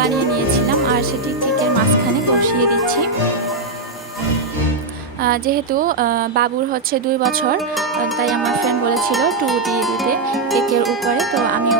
বানিয়ে নিয়েছিলাম আর সেটি কেকের মাঝখানে বসিয়ে দিচ্ছি। যেহেতু বাবুর হচ্ছে 2 বছর, তাই আমার ফ্রেন্ড বলেছিল 2 দিয়ে দিতে কেকের উপরে, তো আমিও